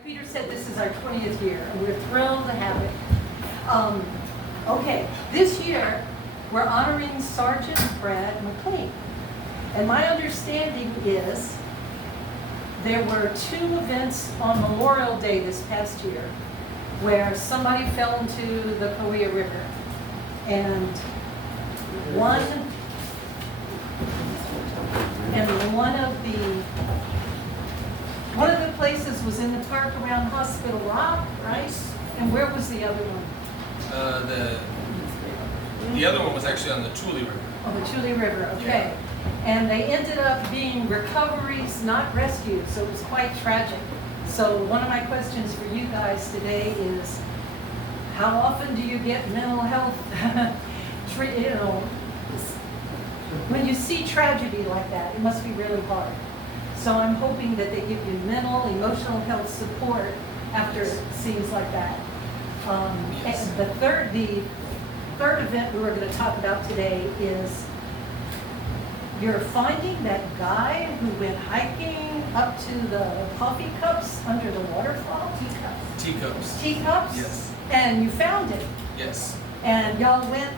Like Peter said, this is our 20th year, and we're thrilled to have it. Okay, this year, we're honoring Sargeant Brad McLean. And my understanding is there were 2 events on Memorial Day this past year where somebody fell into the Kauai River. And one of the places was in the park around Hospital Rock, right? And where was the other one? The other one was actually on the Tulare River. Oh, the Tulare River, okay. Yeah. And they ended up being recoveries, not rescues, so it was quite tragic. So one of my questions for you guys today is, how often do you get mental health when you see tragedy like that? It must be really hard. So I'm hoping that they give you mental, emotional health support after scenes like that. Yes. And the third event we were going to talk about today is you're finding that guy who went hiking up to the coffee cups under the waterfall. Teacups. Teacups? Yes. And you found it. Yes. And y'all went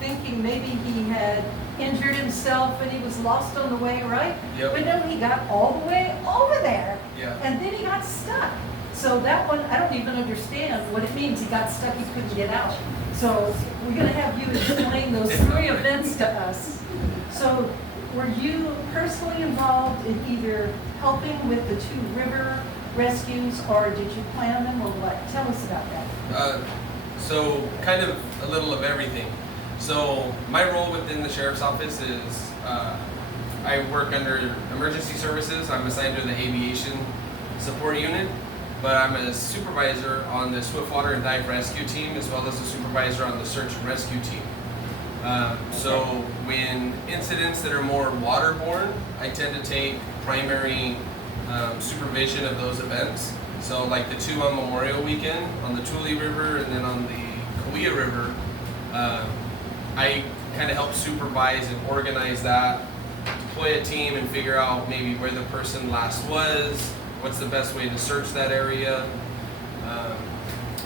thinking maybe he had injured himself and he was lost on the way, right? Yep. But no, he got all the way over there. Yeah. And then he got stuck. So that one, I don't even understand what it means. He got stuck, he couldn't get out. So we're going to have you explain those 3 events to us. So were you personally involved in either helping with the 2 river rescues, or did you plan them, or what? Tell us about that. So kind of a little of everything. So my role within the Sheriff's Office is I work under emergency services. I'm assigned to the aviation support unit, but I'm a supervisor on the swiftwater and dive rescue team, as well as a supervisor on the search and rescue team. So when incidents that are more waterborne, I tend to take primary supervision of those events. So like the 2 on Memorial Weekend, on the Tulare River, and then on the Kauai River, I kind of help supervise and organize that, deploy a team and figure out maybe where the person last was, what's the best way to search that area.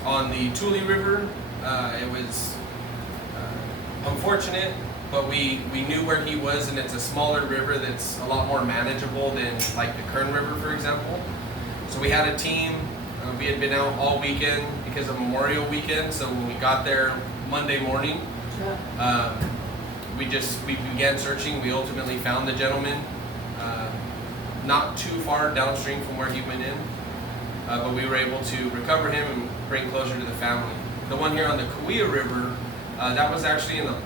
On the Tulare River, it was unfortunate, but we knew where he was, and it's a smaller river that's a lot more manageable than like the Kern River, for example. So we had a team. We had been out all weekend because of Memorial Weekend, so when we got there Monday morning, we began searching. We ultimately found the gentleman not too far downstream from where he went in, but we were able to recover him and bring closure to the family. The one here on the Kauai River, that was actually in the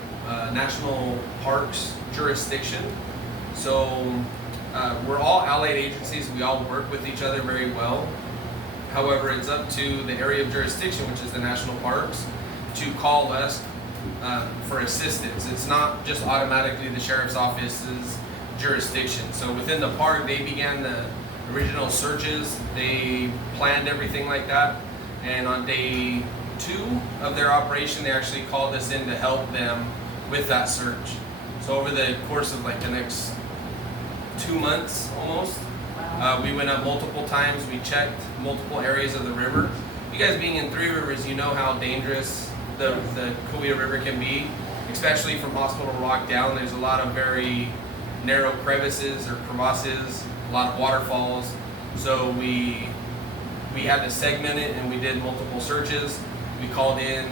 National Parks jurisdiction. So we're all allied agencies. We all work with each other very well. However, it's up to the area of jurisdiction, which is the National Parks, to call us for assistance. It's not just automatically the Sheriff's Office's jurisdiction. So within the park, they began the original searches. They planned everything like that. And on day 2 of their operation, they actually called us in to help them with that search. So over the course of like the next 2 months almost, we went up multiple times. We checked multiple areas of the river. You guys being in 3 rivers, you know how dangerous the Kauai River can be, especially from Hospital Rock down. There's a lot of very narrow crevices or crevasses, a lot of waterfalls. So we had to segment it, and we did multiple searches. We called in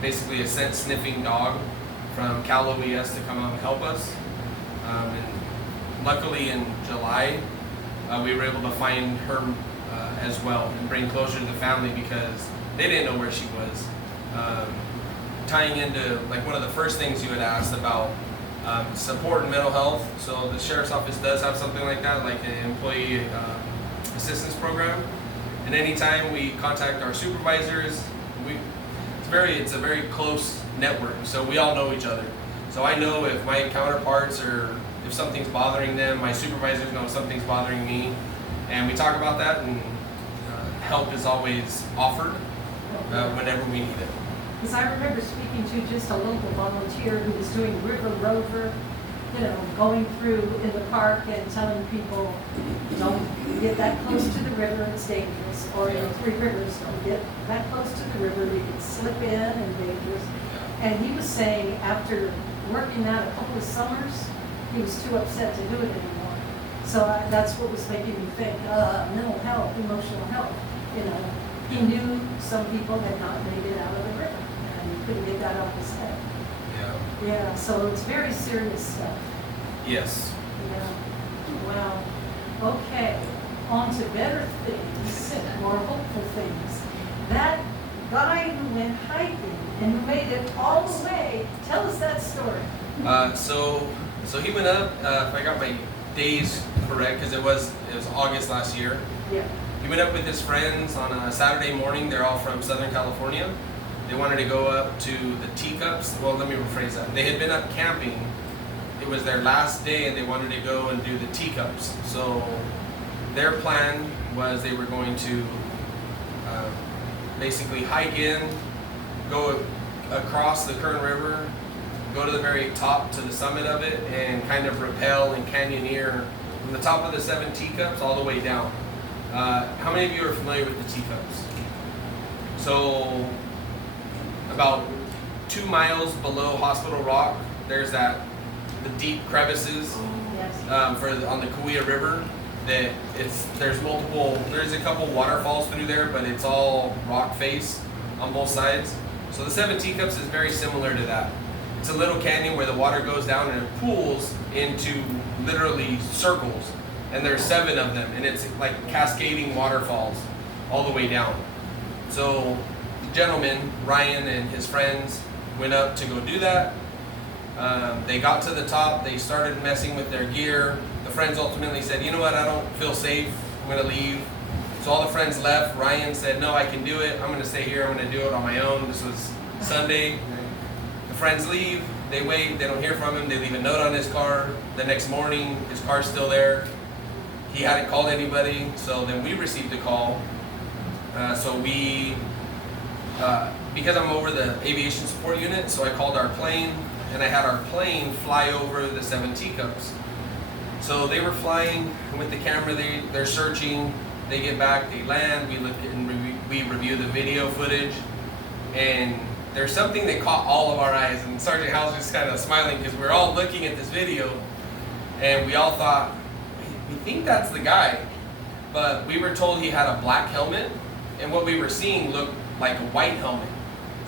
basically a scent sniffing dog from Cal OES to come out and help us. And luckily in July, we were able to find her as well and bring closure to the family because they didn't know where she was. Tying into like one of the first things you had asked about support and mental health. So the Sheriff's Office does have something like that, like an employee assistance program. And anytime we contact our supervisors, it's a very close network. So we all know each other. So I know if my counterparts or if something's bothering them, my supervisors know if something's bothering me, and we talk about that. And help is always offered whenever we need it. Because I remember speaking to just a local volunteer who was doing River Rover, going through in the park and telling people, don't get that close to the river, it's dangerous. Or, Three Rivers, don't get that close to the river, you can slip in and dangerous. And he was saying after working that a couple of summers, he was too upset to do it anymore. So that's what was making me think, mental health, emotional health. He knew some people had not made it out of the river, and he couldn't get that off his head. Yeah, so it's very serious stuff. Yes. Yeah. Wow. Okay. On to better things, more hopeful things. That guy who went hiking and who made it all the way. Tell us that story. So he went up. If I got my days correct, because it was August last year. Yeah. He went up with his friends on a Saturday morning. They're all from Southern California. They wanted to go up to the teacups. Well, let me rephrase that. They had been up camping. It was their last day, and they wanted to go and do the teacups. So their plan was they were going to basically hike in, go across the Kern River, go to the very top to the summit of it, and kind of rappel and canyoneer from the top of the 7 teacups all the way down. How many of you are familiar with the teacups? So about 2 miles below Hospital Rock, there's the deep crevices on the Kauai River. There's a couple waterfalls through there, but it's all rock face on both sides. So the 7 teacups is very similar to that. It's a little canyon where the water goes down and it pools into literally circles, and there's 7 of them, and it's like cascading waterfalls all the way down. So the gentleman, Ryan, and his friends went up to go do that. They got to the top, they started messing with their gear. The friends ultimately said, you know what, I don't feel safe, I'm gonna leave. So all the friends left. Ryan said, no, I can do it, I'm gonna stay here, I'm gonna do it on my own. This was Sunday. The friends leave, they wait, they don't hear from him, they leave a note on his car. The next morning, his car's still there. He hadn't called anybody, so then we received a call. Because I'm over the aviation support unit, so I called our plane, and I had our plane fly over the 7 teacups. So they were flying with the camera, they're searching, they get back, they land, we look and we review the video footage, and there's something that caught all of our eyes, and Sergeant Hal's just kind of smiling because we're all looking at this video, and we all thought, we think that's the guy, but we were told he had a black helmet, and what we were seeing looked like a white helmet.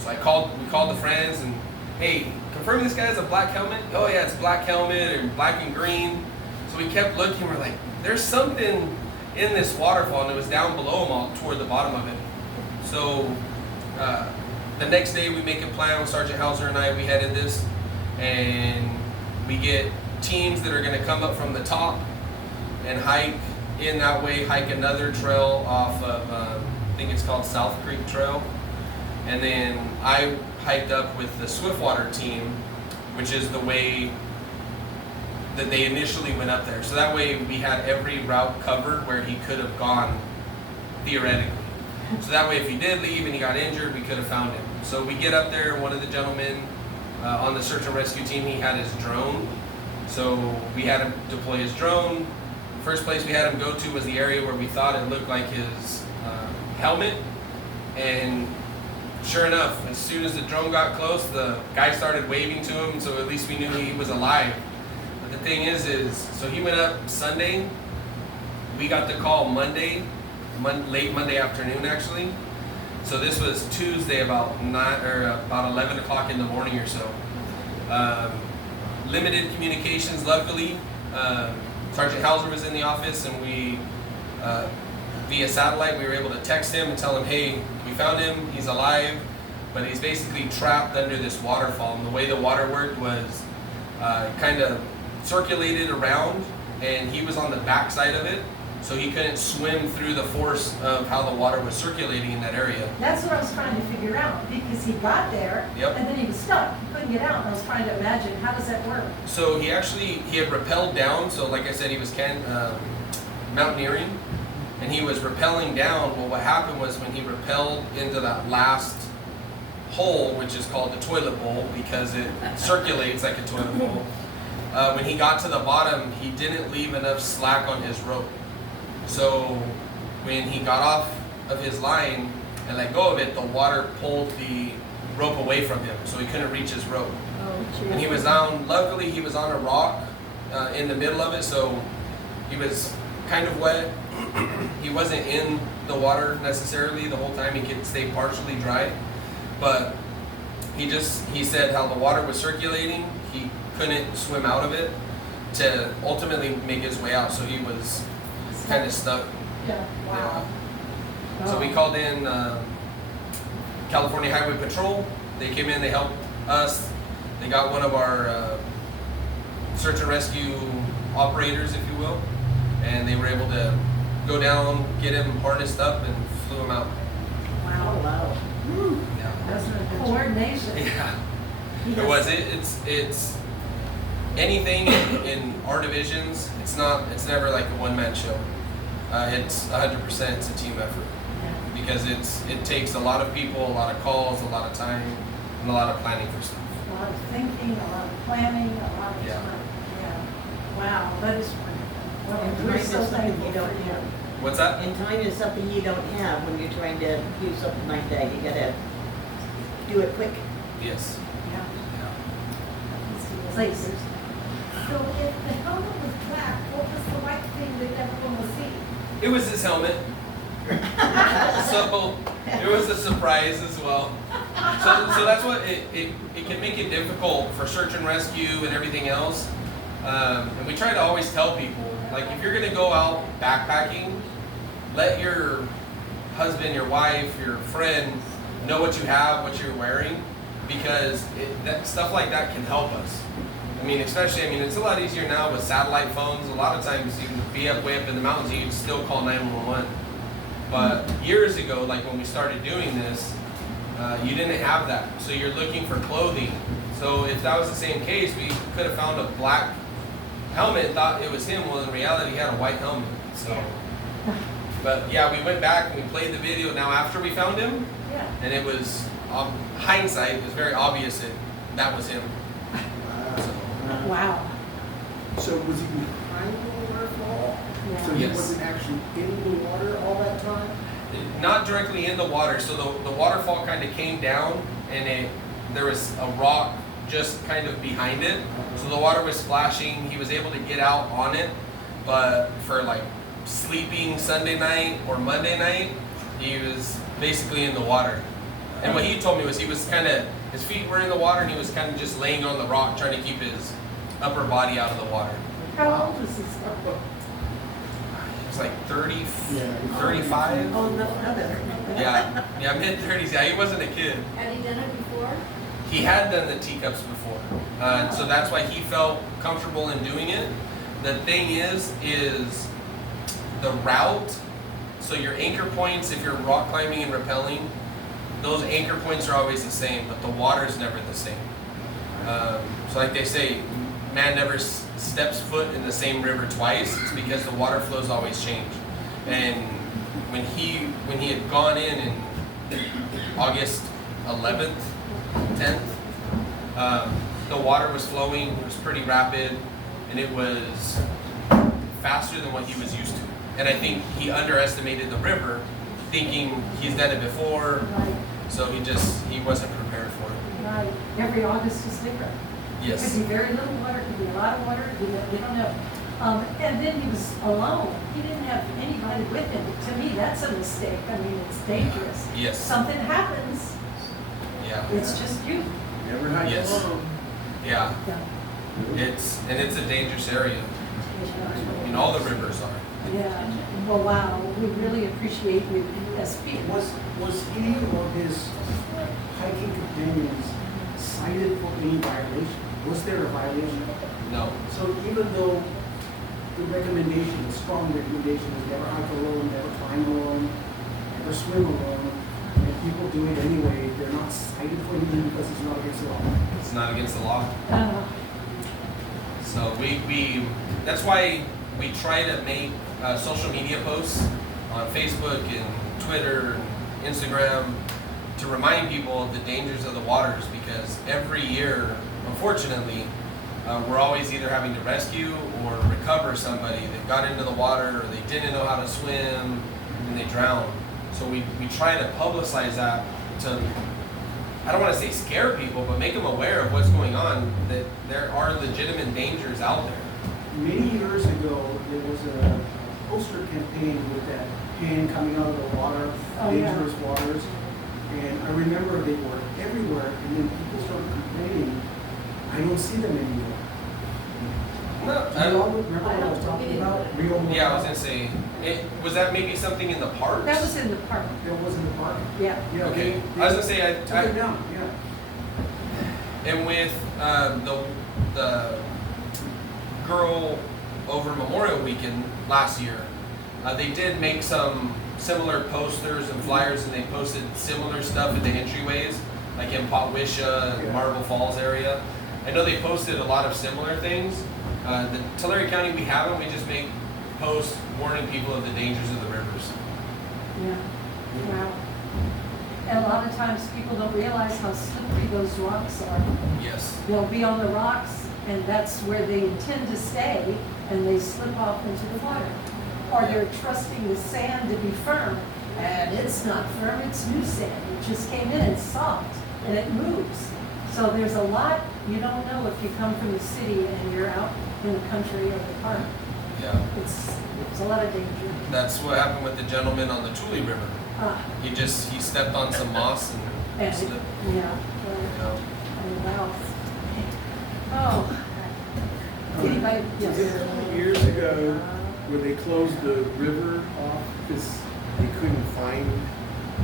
So we called the friends and, hey, confirm this guy has a black helmet? Oh yeah, it's black helmet and black and green. So we kept looking, we're like, there's something in this waterfall, and it was down below them all toward the bottom of it. So the next day we make a plan with Sergeant Hauser and I, we headed this, and we get teams that are gonna come up from the top and hike in that way, hike another trail off of, I think it's called South Creek Trail. And then I hiked up with the Swiftwater team, which is the way that they initially went up there. So that way we had every route covered where he could have gone, theoretically. So that way if he did leave and he got injured, we could have found him. So we get up there, one of the gentlemen on the search and rescue team, he had his drone. So we had him deploy his drone. First place we had him go to was the area where we thought it looked like his helmet. And sure enough, as soon as the drone got close, the guy started waving to him, so at least we knew he was alive. But the thing is so he went up Sunday. We got the call Monday, late Monday afternoon actually. So this was Tuesday about 11 o'clock in the morning or so. Limited communications, luckily. Sergeant Hauser was in the office, and we, via satellite, we were able to text him and tell him, hey, we found him, he's alive, but he's basically trapped under this waterfall. And the way the water worked was kind of circulated around, and he was on the back side of it, so he couldn't swim through the force of how the water was circulating in that area. That's what I was trying to figure out, because he got there, and then he was stuck. He couldn't get out, and I was trying to imagine, how does that work? So he had rappelled down, so like I said, he was mountaineering, and he was rappelling down. Well, what happened was when he rappelled into that last hole, which is called the toilet bowl because it circulates like a toilet bowl, When he got to the bottom, he didn't leave enough slack on his rope. So when he got off of his line and let go of it, the water pulled the rope away from him, so he couldn't reach his rope. Oh, And he was down, luckily he was on a rock in the middle of it, so he was kind of wet. He wasn't in the water necessarily the whole time, he could stay partially dry. But he said how the water was circulating, he couldn't swim out of it to ultimately make his way out, so he was kind of stuck. Yeah, wow. Yeah. So we called in California Highway Patrol. They came in, they helped us. They got one of our search and rescue operators, if you will, and they were able to go down, get him harnessed up, and flew him out. Wow, wow. Yeah. That's coordination. Yeah. It was. It's anything in our divisions. It's never like a one-man show. It's 100%. It's a team effort because it takes a lot of people, a lot of calls, a lot of time, and a lot of planning for stuff. A lot of thinking, a lot of planning, a lot of Yeah. time. Yeah. Wow, that is wonderful. Well, And we're time is so something thankful you don't for you. have. What's that? And time is something you don't have when you're trying to do something like that. You gotta do it quick. Yes. Yeah. Yeah. Please. So if the helmet was black, what was the white thing that everyone was seeing? It was his helmet. So it was a surprise as well. So that's what it can make it difficult for search and rescue and everything else. And we try to always tell people, like, if you're gonna go out backpacking, let your husband, your wife, your friend know what you have, what you're wearing, because stuff like that can help us. I mean, especially, it's a lot easier now with satellite phones. A lot of times you can be way up in the mountains, you can still call 911. But years ago, like when we started doing this, you didn't have that. So you're looking for clothing. So if that was the same case, we could have found a black helmet and thought it was him. Well, in reality, he had a white helmet. So, but yeah, we went back and we played the video now after we found him. Yeah. And it was, hindsight, it was very obvious that was him. Wow. So was he behind the waterfall? Yeah. So he Yes. wasn't actually in the water all that time? Not directly in the water. So the waterfall kind of came down and there was a rock just kind of behind it. So the water was splashing. He was able to get out on it. But for like sleeping Sunday night or Monday night, he was basically in the water. And what he told me was his feet were in the water and he was kind of just laying on the rock trying to keep his upper body out of the water. How old is this guy? He was like 30, Yeah. 35. Oh, no, other. Yeah, mid-30s. Yeah, he wasn't a kid. Had he done it before? He had done the teacups before, so that's why he felt comfortable in doing it. The thing is the route. So your anchor points, if you're rock climbing and rappelling, those anchor points are always the same, but the water is never the same. So like they say, man never steps foot in the same river twice. It's because the water flows always change. And when he had gone in August 11th, 10th, the water was flowing. It was pretty rapid, and it was faster than what he was used to. And I think he underestimated the river, thinking he's done it before. Right. So he wasn't prepared for it. Right. Every August is different. Yes. Could be very little water, could be a lot of water, you don't know. And then he was alone. He didn't have anybody with him. To me, that's a mistake. It's dangerous. Yes. Something happens, Yeah. it's just you. Never hike Yes. alone. Yeah. Yeah. It's a dangerous area. All the rivers are. Yeah. Well, wow, we really appreciate you as people. Was he or his hiking companions cited for any violation? Was there a violation? No. So even though the recommendation, the strong recommendation is never hike alone, never climb alone, never swim alone, and people do it anyway, they're not cited for anything because it's not against the law. It's not against the law. Uh, So that's why we try to make social media posts on Facebook and Twitter and Instagram to remind people of the dangers of the waters, because every year, unfortunately, we're always either having to rescue or recover somebody that got into the water or they didn't know how to swim and they drowned. So we try to publicize that to, I don't want to say scare people, but make them aware of what's going on, that there are legitimate dangers out there. Many years ago, there was a poster campaign with that hand coming out of the water, Oh, yeah. dangerous waters. And I remember they were everywhere, and then people started complaining, I don't see them anymore. No, Do you all remember what I was talking about? Real yeah, I was gonna say, was that maybe something in the parks? That was in the park, That was in the park. yeah. Yeah, Okay, they I was gonna say, took it down, yeah. and with the girl over Memorial Weekend last year, they did make some similar posters and flyers, and they posted similar stuff at the entryways, like in Potwisha and Yeah. Marble Falls area. I know they posted a lot of similar things. The Tulare County, we haven't. We just make posts warning people of the dangers of the rivers. Yeah, wow. And a lot of times people don't realize how slippery those rocks are. Yes. They'll be on the rocks and that's where they intend to stay and they slip off into the water. Or they're trusting the sand to be firm and it's not firm, it's new sand. It just came in, it's soft and it moves. So there's a lot you don't know if you come from the city and you're out in the country or the park. Yeah. It's a lot of danger. That's what happened with the gentleman on the Tulare River. He stepped on some moss and And, slipped. yeah, You know. wow. Oh. Anybody, Was yes. it years ago when they closed the river off because they couldn't find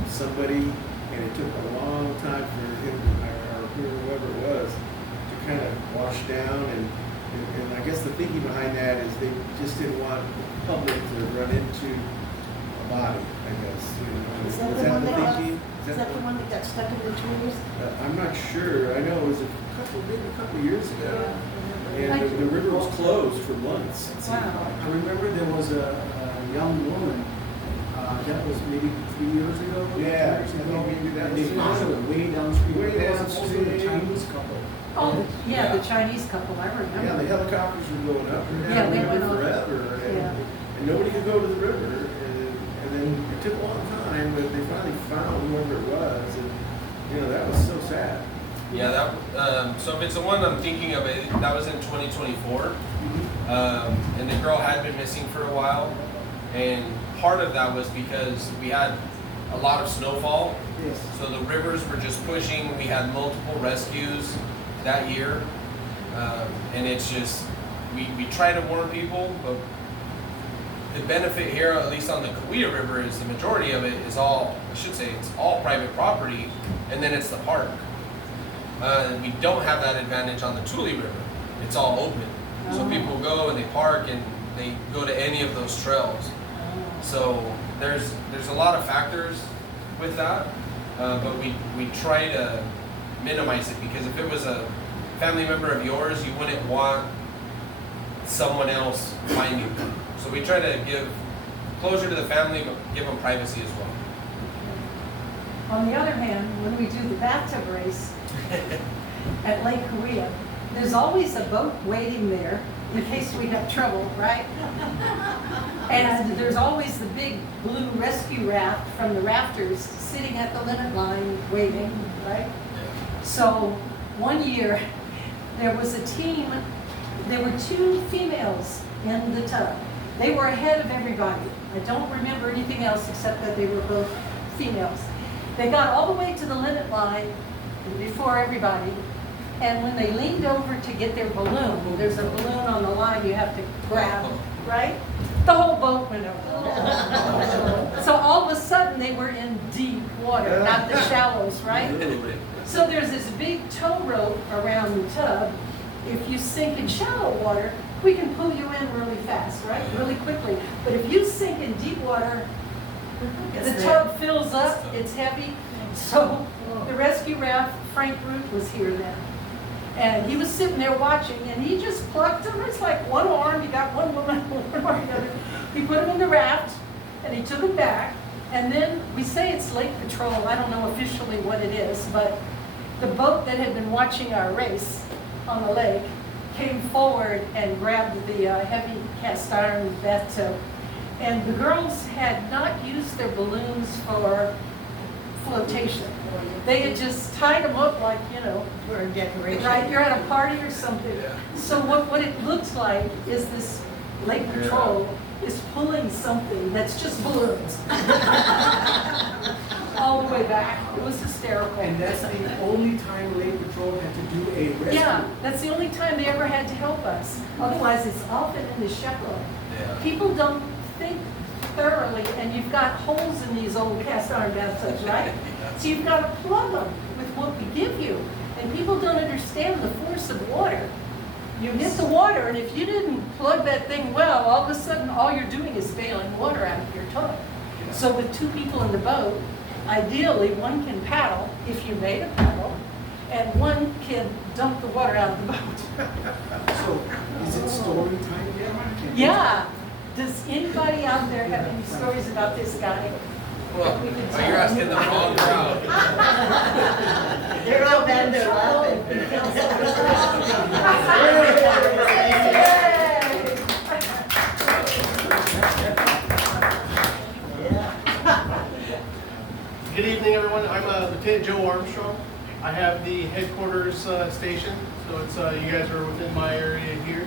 somebody, and it took a long time for him or whoever it was to kind of wash down, and I guess the thinking behind that is they just didn't want the public to run into a body, I guess. You know. Is that Was the one the that got, thinking? is that the one that got stuck in the trees? I'm not sure. I know it was maybe a couple years ago. Yeah. And the river was closed for months. It seemed Wow. like. I remember there was a young woman, that was maybe 3 years ago. Yeah, 2 years I think ago. maybe that And they was- found her way downstream. Way That was also the downstream. Chinese couple. Oh, yeah, Yeah. the Chinese couple, I Yeah, the remember. helicopters were going up and Yeah, down they the went river on. forever, Yeah. and nobody could go to the river, and then it took a long time, but they finally found whoever it was, and, you know, that was so sad. Yeah, so if it's the one I'm thinking of, that was in 2024, and the girl had been missing for a while, and part of that was because we had a lot of snowfall, Yes. so the rivers were just pushing. We had multiple rescues that year, and it's just, we try to warn people, but the benefit here, at least on the Kauai River, is the majority of it is all, I should say, it's all private property, and then it's the park. We don't have that advantage on the Tulare River. It's all open. So Oh. people go and they park and they go to any of those trails. So there's a lot of factors with that, but we try to minimize it, because if it was a family member of yours, you wouldn't want someone else finding them. So we try to give closure to the family, but give them privacy as well. On the other hand, when we do the bathtub race at Lake Korea, there's always a boat waiting there in case we have trouble, right? And there's always the big blue rescue raft from the rafters sitting at the limit line waiting, right? So one year, there was a team, there were 2 females in the tub. They were ahead of everybody. I don't remember anything else except that they were both females. They got all the way to the limit line before everybody, and when they leaned over to get their balloon, there's a balloon on the line you have to grab, right? The whole boat went over. So all of a sudden, they were in deep water, not the shallows, right? So there's this big tow rope around the tub. If you sink in shallow water, we can pull you in really fast, right? Really quickly. But if you sink in deep water, the tub fills up, it's heavy. So the rescue raft, Frank Root was here then. And he was sitting there watching, and he just plucked them. It's like one arm, you got one woman, one arm, the other. He put them in the raft, and he took them back. And then we say it's Lake Patrol. I don't know officially what it is, but the boat that had been watching our race on the lake came forward and grabbed the heavy cast iron bathtub. And the girls had not used their balloons for flotation. They had just tied them up like, you know, For a decoration. right, you're at a party or something. Yeah. So what it looks like is this lake patrol is pulling something that's just balloons. All the way back. It was hysterical. And that's the only time Lake Patrol had to do a rescue. Yeah, that's the only time they ever had to help us. Otherwise, it's often in the shekel. Yeah. People don't think thoroughly, and you've got holes in these old cast iron bathtubs, right? So you've got to plug them with what we give you. And people don't understand the force of water. You hit the water, and if you didn't plug that thing well, all of a sudden, all you're doing is bailing water out of your tub. So with two people in the boat, ideally, one can paddle, if you made a paddle, and one can dump the water out of the boat. So, is it story time yet? Yeah. Does anybody out there have any stories about this guy? Well, you're asking the wrong crowd. They're all down there laughing. Good evening, everyone. I'm Lieutenant Joe Armstrong. I have the headquarters station, so it's you guys are within my area here.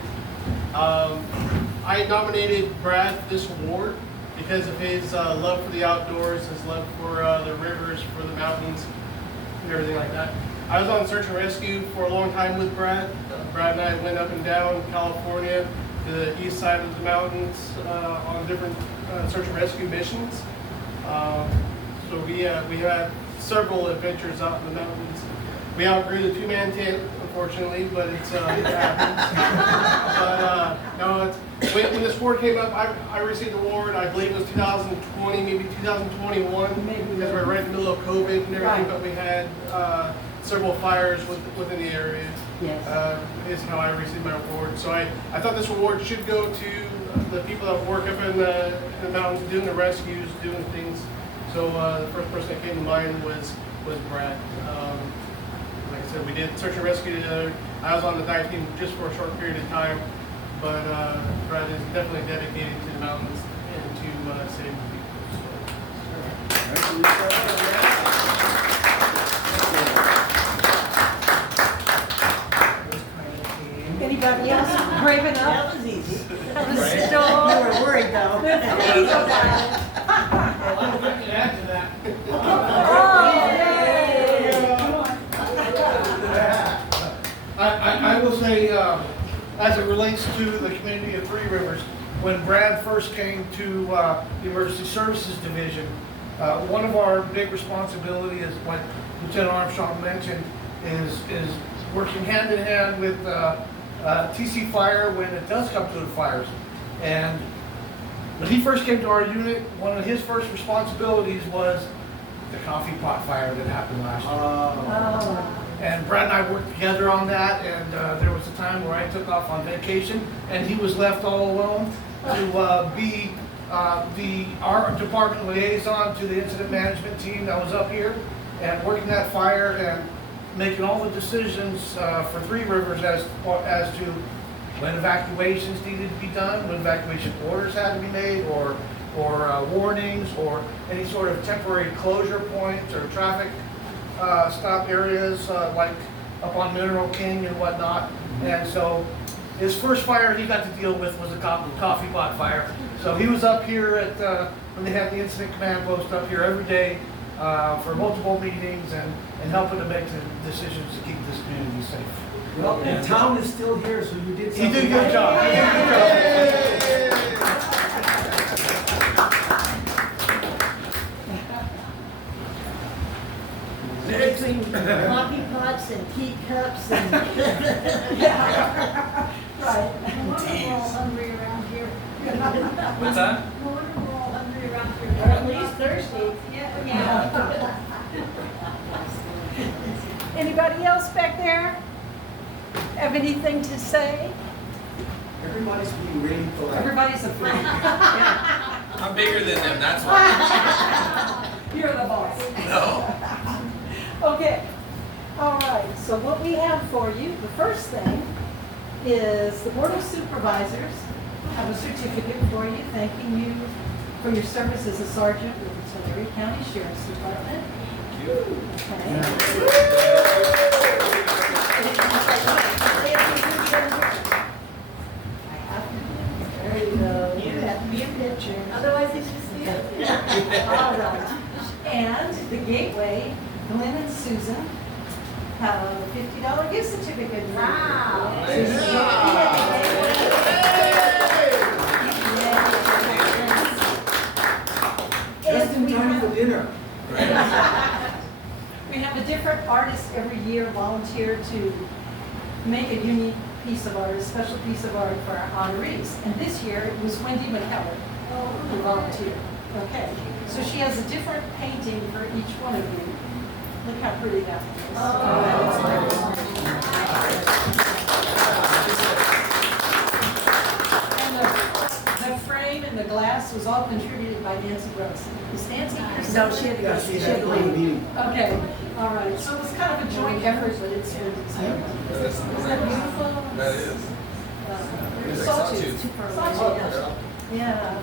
I nominated Brad for this award because of his love for the outdoors, his love for the rivers, for the mountains, and everything like that. I was on search and rescue for a long time with Brad. Brad and I went up and down California to the east side of the mountains on different search and rescue missions. So we had several adventures out in the mountains. We outgrew the two-man tent, unfortunately, but it happens. But no, when this award came up, I received the award. I believe it was 2020, maybe 2021, Maybe. because we were right in the middle of COVID and everything. Right. But we had several fires within the area. Yes. Is how I received my award. So I thought this award should go to the people that work up in the mountains, doing the rescues, doing things. So the first person that came to mind was Brad. Like I said, we did search and rescue together. I was on the dive team just for a short period of time, but Brad is definitely dedicated to the mountains and to saving Anybody else brave enough? That was easy. Have a You storm? were worried though. I can add to that. I will say, as it relates to the community of Three Rivers, when Brad first came to the Emergency Services Division, one of our big responsibility is, like Lieutenant Armstrong mentioned, is working hand in hand with TC Fire when it does come to the fires. And when he first came to our unit, one of his first responsibilities was the coffee pot fire that happened last year. Oh. And Brad and I worked together on that, and there was a time where I took off on vacation, and he was left all alone to be our department liaison to the incident management team that was up here, and working that fire and making all the decisions for Three Rivers as to when evacuations needed to be done, when evacuation orders had to be made, or warnings, or any sort of temporary closure points or traffic stop areas like up on Mineral King and whatnot. And so his first fire he got to deal with was a coffee pot fire. So he was up here at when they had the incident command post up here every day for multiple meetings and helping to make the decisions to keep this community safe. Well, the town is still here, so you did He something. did a good job. He did a good job. Between coffee pots and teacups and. Right. No wonder we're all hungry around here. What's that? No wonder we're all hungry around here. Or at least thirsty. Yeah. Anybody else back there have anything to say? Everybody's being really polite. Everybody's afraid. I'm bigger than them, that's why. You're the boss. No. Okay. All right. So what we have for you, the first thing is the Board of Supervisors have a certificate for you, thanking you for your service as a sergeant with the Tulare County Sheriff's Department. There you go. You have to be a picture. Otherwise, they should see it. All right. And the Gateway, Glenn and Susan, have a $50 gift certificate. for you. Wow. So you can get the Gateway. Just in time for dinner. We have a different artist every year volunteer to make a unique piece of art, a special piece of art for our honorees. And this year it was Wendy McKellar who volunteered. Okay, so she has a different painting for each one of you. Look how pretty that is. And the frame and the glass was all contributed by Nancy Gross. Is Nancy here? No, she had to go see She had to leave the meeting. Okay, all right, so it was kind of a joint effort, but it's good. Isn't that beautiful? That is. There's Sawtooth. Sawtooth. Yeah,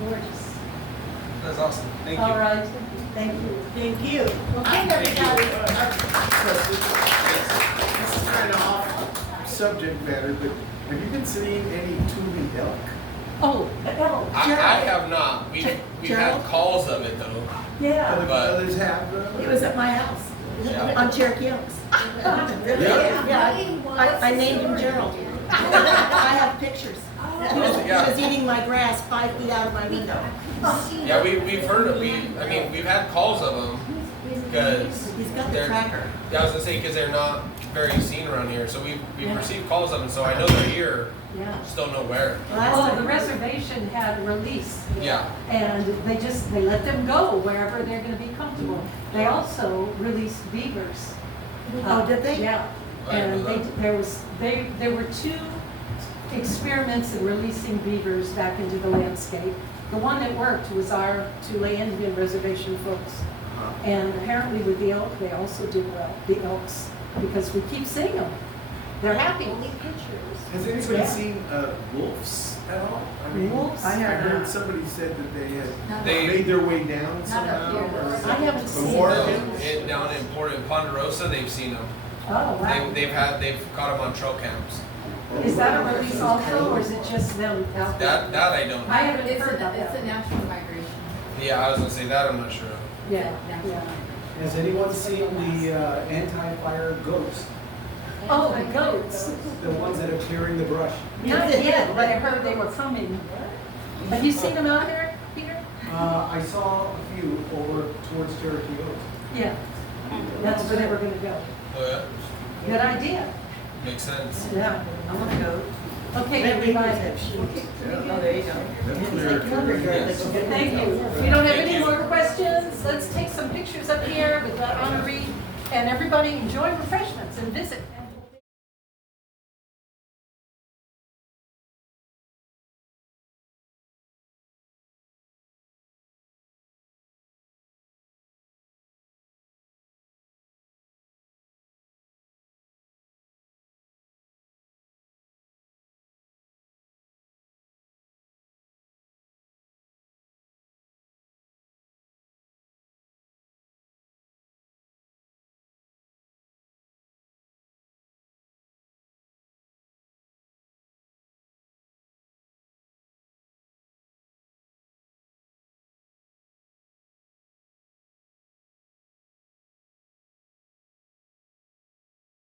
gorgeous. That's awesome. Thank you. All right, thank you. Thank you. Okay, everybody. This is kind of off subject matter, but have you been seeing any tubing elk? Oh, I have not. We've had Gerald? calls of it though. yeah. Other others have? It was at my house, Yeah. on Cherokee Oaks. Really? Yeah? Yeah, I named him Gerald. I have pictures. He was eating my grass 5 feet out of my window. Yeah, we've heard of we've had calls of them because He's got the tracker. Yeah, I was gonna say because they're not very seen around here. So we've received calls of them. So I know they're here. Yeah. Just don't know where. Well, the reservation had a release. Yeah. And they let them go wherever they're gonna be comfortable. They also released beavers. Oh, did they? Yeah. I didn't And know there were 2 experiments in releasing beavers back into the landscape. The one that worked was our Tulare Indian Reservation folks. And apparently with the elk, they also did well, the elks, because we keep seeing them. They're happy. Has anybody Yeah. seen wolves at all? I mean, Wolves? I heard somebody said that they had They- made their way down somehow. here. or- I haven't From seen Oregon? Down in Ponderosa, they've seen them. Oh, wow. They've caught them on trail cams. Is that a release also, or is it just them out there? That I don't know. I haven't It's heard about it's a that. national migration. Yeah, I was gonna say that. I'm not sure of. Yeah, yeah. Has anyone seen the anti-fire ghost? Oh, the goats. The ones that are clearing the brush? Not yet, but I heard they were coming. Have you seen them out here, Peter? I saw a few over towards Cherokee Oaks. Yeah. That's where they were gonna go. Oh yeah, Good idea. makes sense. Yeah. I'm gonna go. Okay, Red Wingers everybody. have sheep. Oh, there you go. Yes. Thank you. If we don't have Thank any you. more questions, let's take some pictures up here with the honoree, and everybody enjoy refreshments and visit.